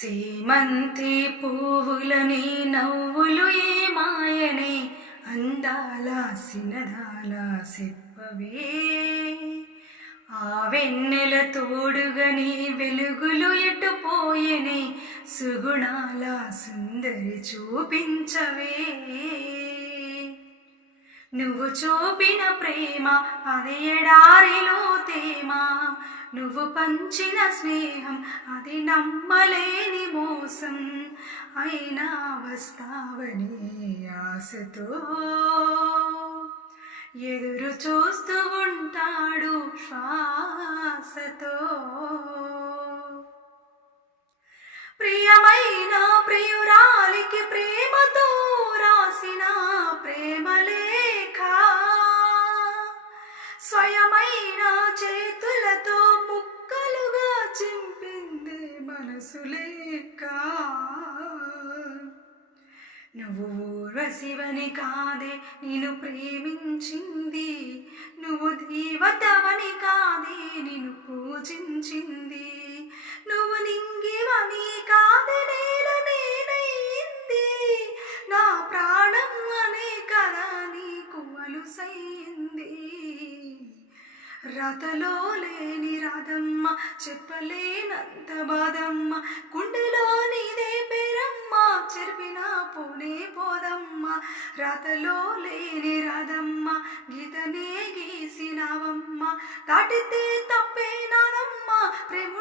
సేమంతి పువ్వులని నవ్వులు ఏమాయనే అందాల సినదాల చెప్పవే. ఆ వెన్నెల తోడుగని వెలుగులు ఎటుపోయెనే సుగుణాల సుందరి చూపించవే. నువ్వు చూపిన ప్రేమ అది ఎడారిలో తేమ, నువ్వు పంచిన స్నేహం అది నమ్మలేని మోసం. అయినా వస్తావని ఆశతో ఎదురు చూస్తూ ఉంటాడు శ్వాసతో. ప్రియమైన ప్రియురాలికి ప్రేమతో రాసిన ప్రేమలేఖ, స్వయమైన చేతులతో ముక్కలుగా చింపింది మనసు లేక. నువ్వు ఊర్వశివని కాదే నిన్ను ప్రేమించింది, నువ్వు దేవతవని కాదే నిన్ను పూజించింది, నువ్వు నింగివని కాదే నేల నేనయింది, నా ప్రాణం అనే కదా నీకు అలుసయింది. రథలో లేని రాధమ్మ చెప్పలేనంత బాధమ్మ, గుండెలో నీదే పేరమ్మ చెరిపినా పోనే పోదమ్మ. రథలో లేని రాధమ్మ గీతనే గీసినావమ్మ, దాటితే తప్పే నాదమ్మ ప్రేమ